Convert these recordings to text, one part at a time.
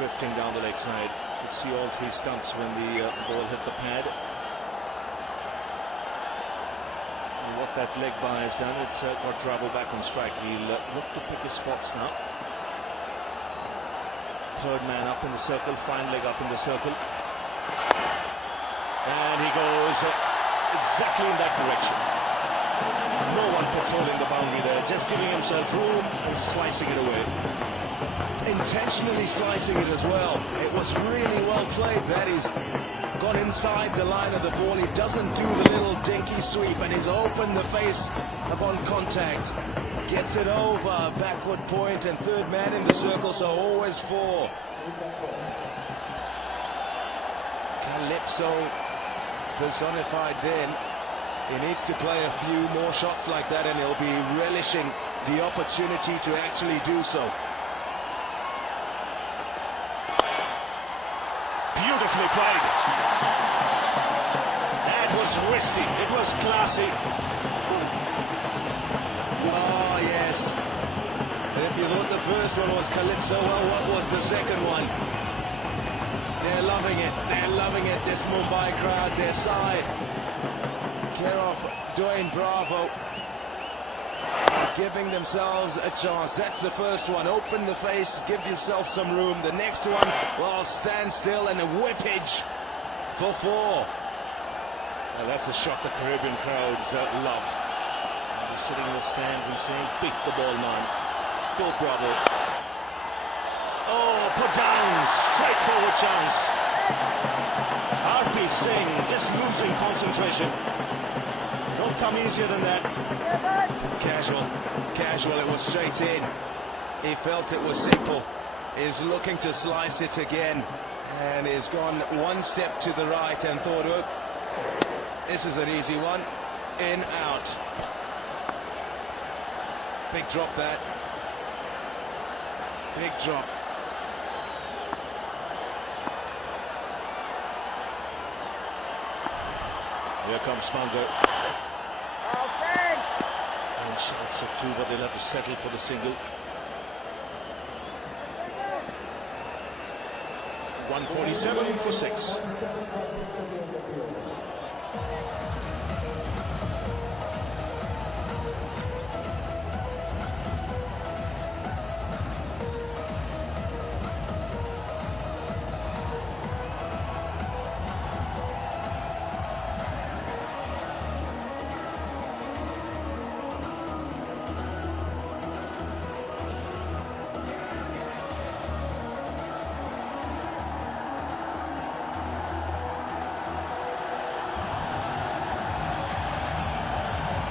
drifting down the leg side. You could see all three stumps when the ball hit the pad. And what that leg by has done, it's got Bravo back on strike. He'll look to pick his spots now. Third man up in the circle, fine leg up in the circle. And he goes exactly in that direction. No one patrolling the boundary there, just giving himself room and slicing it away. Intentionally slicing it as well. It was really well played. That he's gone inside the line of the ball. He doesn't do the little dinky sweep, and he's opened the face upon contact. Gets it over, backward point, and third man in the circle, so always four. Calypso personified then. He needs to play a few more shots like that, and he'll be relishing the opportunity to actually do so. Beautifully played. That was wristy. It was classy. Oh, yes. And if you thought the first one was Calypso, well, what was the second one? They're loving it. They're loving it, this Mumbai crowd, their side. Care of Dwayne Bravo giving themselves a chance. That's the first one. Open the face, give yourself some room. The next one, well, stand still and a whippage for four. Well, that's a shot the Caribbean crowds love. They're sitting in the stands and saying, beat the ball, man. Go Bravo. Oh, put down, straightforward chance. RP Singh just losing concentration. Don't come easier than that. Casual, it was straight in. He felt it was simple. He's looking to slice it again, and he's gone one step to the right and thought, oh, this is an easy one. In, out. Big drop that. Big drop. Here comes Munger. And shouts of two, but they'll have to settle for the single. 147 for 6.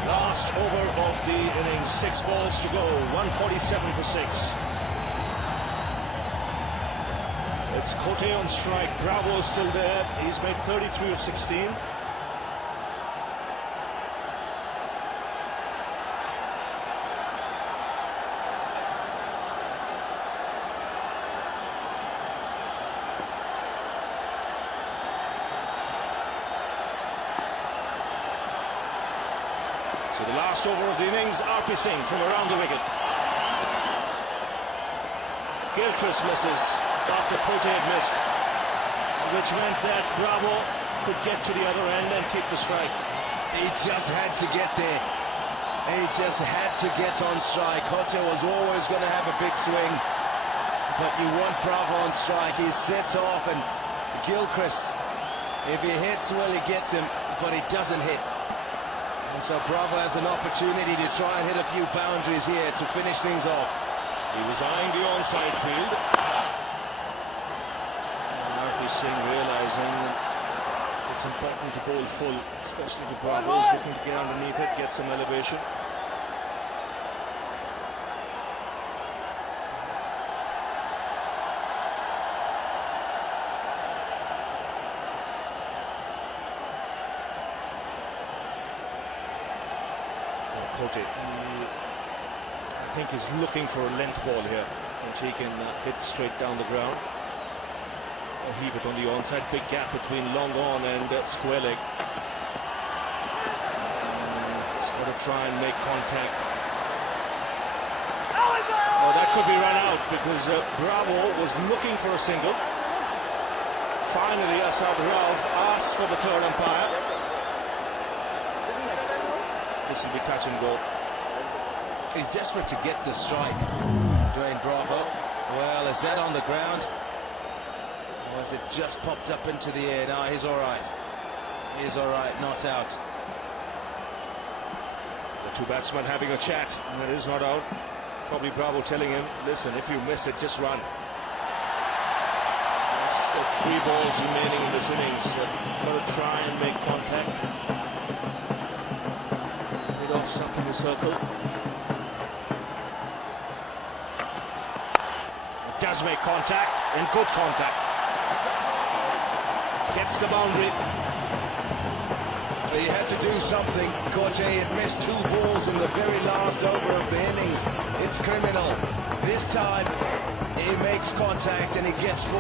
Last over of the innings, 6 balls to go, 147 for 6. It's Cote on strike, Bravo still there, he's made 33 of 16. So the last over of the innings, RP Singh from around the wicket. Gilchrist misses after Cote had missed, which meant that Bravo could get to the other end and keep the strike. He just had to get there. He just had to get on strike. Cote was always going to have a big swing, but you want Bravo on strike. He sets off, and Gilchrist, if he hits, well, he gets him, but he doesn't hit. And so Bravo has an opportunity to try and hit a few boundaries here to finish things off. He was eyeing the onside field. And RP Singh realizing it's important to bowl full, especially to Bravo, who's looking to get underneath it, get some elevation. Cote, I think he's looking for a length ball here, and he can hit straight down the ground. Heave it on the onside, big gap between long on and square leg. He's got to try and make contact. Oh, that could be run out because Bravo was looking for a single. Finally, Asad Rauf asked for the third umpire. This will be touch and go. He's desperate to get the strike, Dwayne Bravo. Well, is that on the ground? Or has it just popped up into the air? No, he's all right. He's all right, not out. The two batsmen having a chat, and it is not out. Probably Bravo telling him, listen, if you miss it, just run. There's 3 balls remaining in this innings. Got to try and make contact. Bit of something in the circle. It does make contact, and good contact. Gets the boundary. He had to do something. Corte had missed 2 balls in the very last over of the innings. It's criminal. This time he makes contact and he gets 4.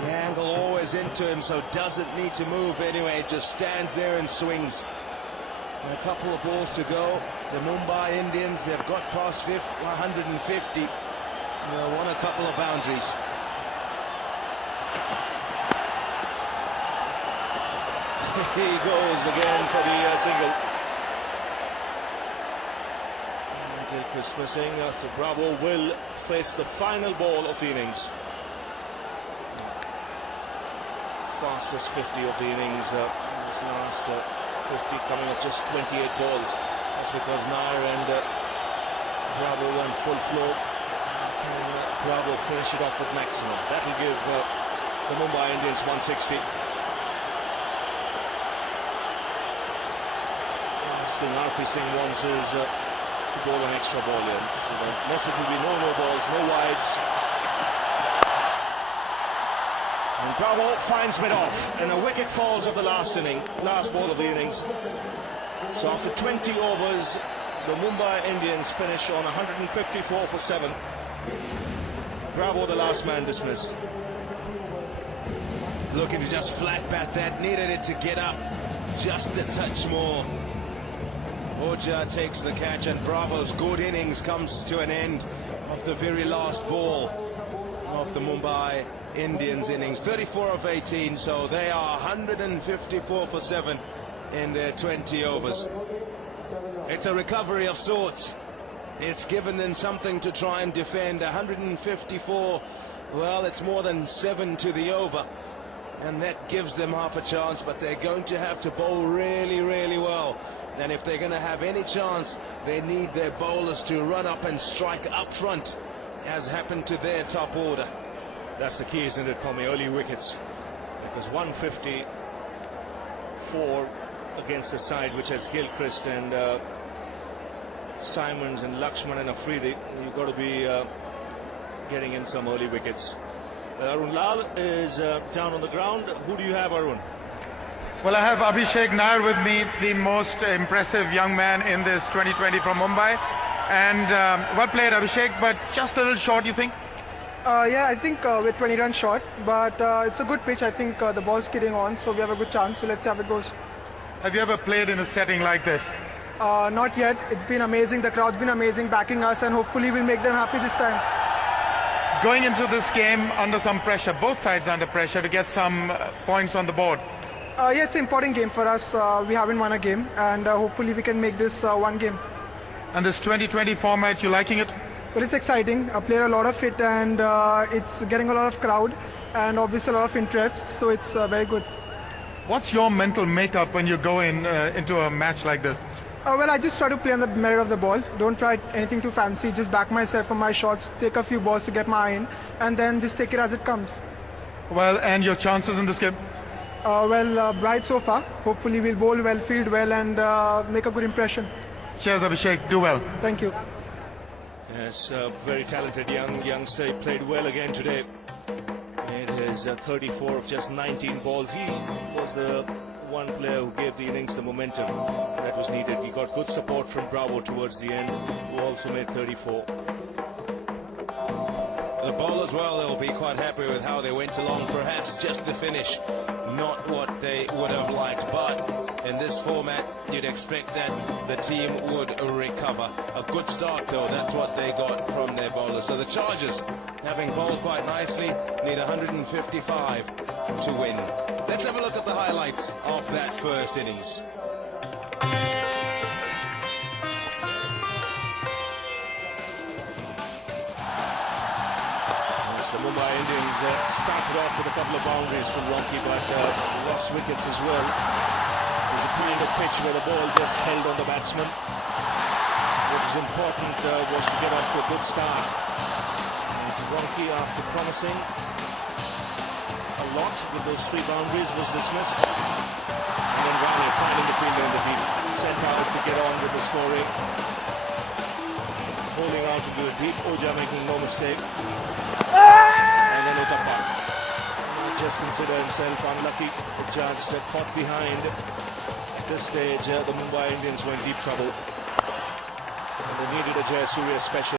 The angle always into him, so doesn't need to move anyway. Just stands there and swings. And a couple of balls to go. The Mumbai Indians, they've got past 150. They'll won a couple of boundaries. He goes again for the single. Gilchrist missing, so Bravo will face the final ball of the innings. Fastest 50 of the innings. This last 50 coming at just 28 balls. That's because Nair and Bravo went full flow. Can Bravo finish it off with maximum? That'll give the Mumbai Indians 160. Last thing RP Singh wants is to bowl an extra ball in. So the message will be no balls, no wides. And Bravo finds mid-off, and a wicket falls of the last ball of the innings. So after 20 overs, the Mumbai Indians finish on 154 for 7. Bravo, the last man, dismissed. Looking to just flat bat that, needed it to get up just a touch more. Ojha takes the catch, and Bravo's good innings comes to an end of the very last ball of the Mumbai Indians innings. 34 of 18, so they are 154 for 7 in their 20 overs. It's a recovery of sorts. It's given them something to try and defend. 154, well, it's more than 7 to the over, and that gives them half a chance, but they're going to have to bowl really, really well. And if they're going to have any chance, they need their bowlers to run up and strike up front, as happened to their top order. That's the key, isn't it, from the early wickets? Because 154 against the side which has Gilchrist and Simons and Lakshman and Afridi. You've got to be getting in some early wickets. Arun Lal is down on the ground. Who do you have, Arun? Well, I have Abhishek Nair with me, the most impressive young man in this 2020 from Mumbai. And well played, Abhishek, but just a little short, you think? Yeah, I think we're 20 runs short, but it's a good pitch. I think the ball's kidding on, so we have a good chance. So let's see how it goes. Have you ever played in a setting like this? Not yet. It's been amazing. The crowd's been amazing, backing us, and hopefully we'll make them happy this time. Going into this game under some pressure, both sides under pressure to get some points on the board. Yeah, it's an important game for us. We haven't won a game, and hopefully we can make this one game. And this 2020 format, you liking it? Well, it's exciting. I play a lot of it, and it's getting a lot of crowd, and obviously a lot of interest, so it's very good. What's your mental makeup when you go into a match like this? Well, I just try to play on the merit of the ball. Don't try anything too fancy. Just back myself on my shots, take a few balls to get my eye in, and then just take it as it comes. Well, and your chances in this game? Bright so far. Hopefully we'll bowl well, field well, and make a good impression. Cheers, Abhishek. Do well. Thank you. Yes, very talented youngster. He played well again today. It is 34 of just 19 balls. He was the one player who gave the innings the momentum that was needed. He got good support from Bravo towards the end, who also made 34. The bowlers, well, they'll be quite happy with how they went along. Perhaps just the finish, not what they would have liked. But in this format, you'd expect that the team would recover. A good start, though, that's what they got from their bowlers. So the Chargers, having bowled quite nicely, need 155 to win. Let's have a look at the highlights of that first innings. The Mumbai Indians started off with a couple of boundaries from Ronke, but lost wickets as well. It was a kind of pitch where the ball just held on the batsman. What was important was to get off to a good start. And Ronke, after promising a lot with those 3 boundaries, was dismissed. And then Rane, finding the fielder in the deep, sent out to get on with the scoring. Holding out into the deep, Oja making no mistake. And then Uthappa just consider himself unlucky. The judge that caught behind. At this stage, the Mumbai Indians were in deep trouble. And they needed a Jayasuriya special.